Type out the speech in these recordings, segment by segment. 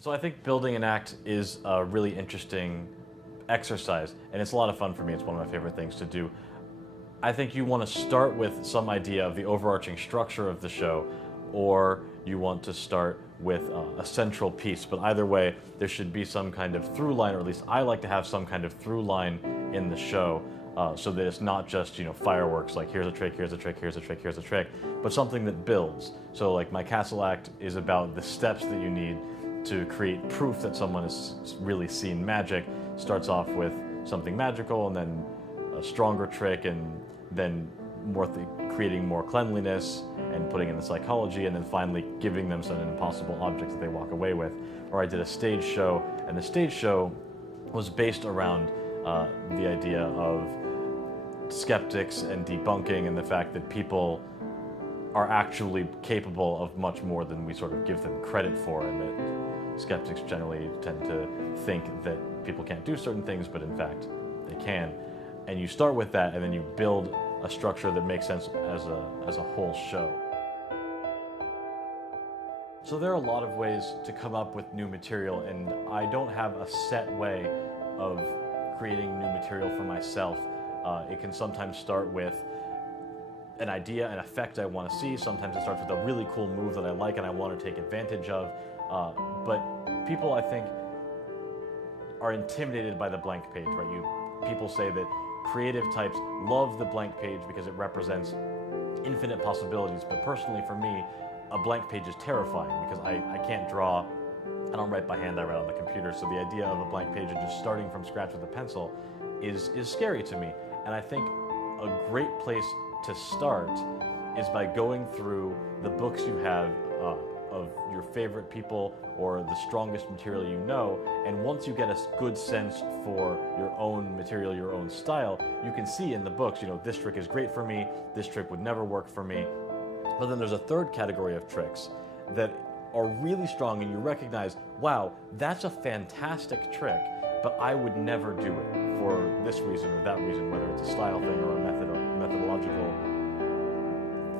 So I think building an act is a really interesting exercise, and it's a lot of fun for me. It's one of my favorite things to do. I think you want to start with some idea of the overarching structure of the show, or you want to start with a central piece. But either way, there should be some kind of through line, or at least I like to have some kind of through line in the show, so that it's not just, fireworks, like here's a trick, here's a trick, here's a trick, here's a trick, but something that builds. So like my castle act is about the steps that you need to create proof that someone has really seen magic. Starts off with something magical, and then a stronger trick, and then creating more cleanliness and putting in the psychology, and then finally giving them some impossible object that they walk away with. Or I did a stage show, and the stage show was based around the idea of skeptics and debunking, and the fact that people are actually capable of much more than we sort of give them credit for, and that skeptics generally tend to think that people can't do certain things, but in fact they can. And you start with that, and then you build a structure that makes sense as a whole show. So there are a lot of ways to come up with new material, and I don't have a set way of creating new material for myself. It can sometimes start with an idea, an effect I want to see. Sometimes it starts with a really cool move that I like and I want to take advantage of. But people, I think, are intimidated by the blank page, right? People say that creative types love the blank page because it represents infinite possibilities. But personally, for me, a blank page is terrifying because I can't draw. I don't write by hand, I write on the computer. So the idea of a blank page and just starting from scratch with a pencil is scary to me. And I think a great place to start is by going through the books you have of your favorite people or the strongest material you know, and once you get a good sense for your own material, your own style, you can see in the books, this trick is great for me, this trick would never work for me. But then there's a third category of tricks that are really strong, and you recognize, wow, that's a fantastic trick, but I would never do it for this reason or that reason, whether it's a style thing or a methodological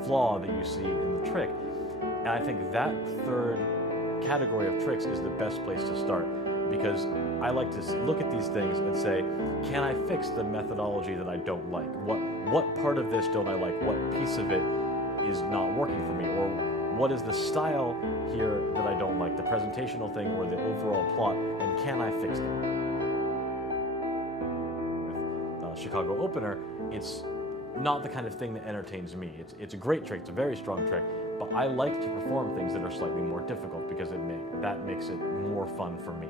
flaw that you see in the trick. And I think that third category of tricks is the best place to start, because I like to look at these things and say, can I fix the methodology that I don't like? What part of this don't I like? What piece of it is not working for me? Or what is the style here that I don't like, the presentational thing or the overall plot, and can I fix it? With Chicago Opener, it's not the kind of thing that entertains me. It's a great trick, it's a very strong trick, but I like to perform things that are slightly more difficult because that makes it more fun for me.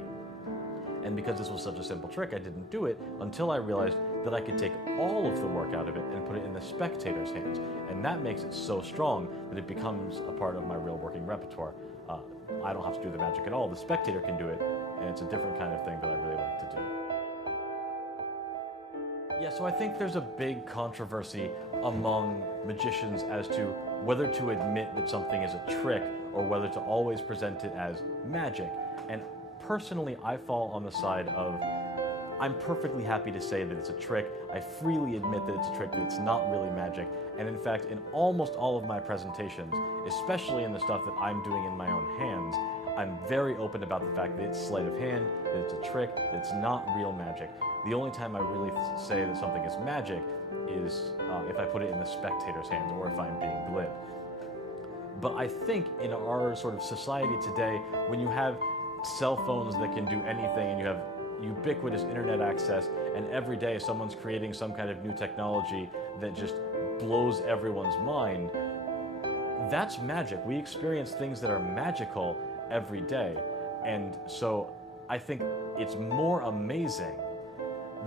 And because this was such a simple trick, I didn't do it until I realized that I could take all of the work out of it and put it in the spectator's hands. And that makes it so strong that it becomes a part of my real working repertoire. I don't have to do the magic at all. The spectator can do it, and it's a different kind of thing that I really like to do. Yeah, so I think there's a big controversy among magicians as to whether to admit that something is a trick or whether to always present it as magic. And personally, I fall on the side of, I'm perfectly happy to say that it's a trick. I freely admit that it's a trick, that it's not really magic. And in fact, in almost all of my presentations, especially in the stuff that I'm doing in my own hands, I'm very open about the fact that it's sleight of hand, that it's a trick, that it's not real magic. The only time I really say that something is magic is if I put it in the spectator's hands or if I'm being glib. But I think in our sort of society today, when you have cell phones that can do anything and you have ubiquitous internet access, and every day someone's creating some kind of new technology that just blows everyone's mind, that's magic. We experience things that are magical every day. And so I think it's more amazing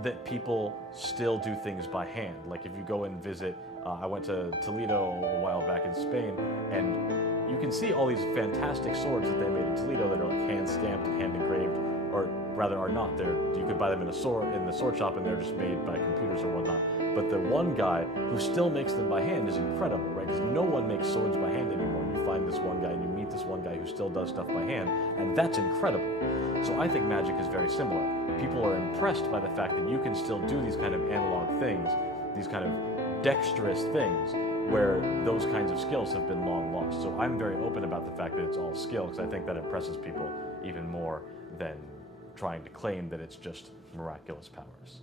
that people still do things by hand. Like if you go and visit, I went to Toledo a while back in Spain, and you can see all these fantastic swords that they made in Toledo that are like hand stamped and hand engraved, or rather are not. You could buy them in the sword shop, and they're just made by computers or whatnot. But the one guy who still makes them by hand is incredible, right? Because no one makes swords by hand anymore. You find this one guy and you meet this one guy who still does stuff by hand, and that's incredible. So I think magic is very similar. People are impressed by the fact that you can still do these kind of analog things, these kind of dexterous things, where those kinds of skills have been long lost. So I'm very open about the fact that it's all skill, because I think that impresses people even more than trying to claim that it's just miraculous powers.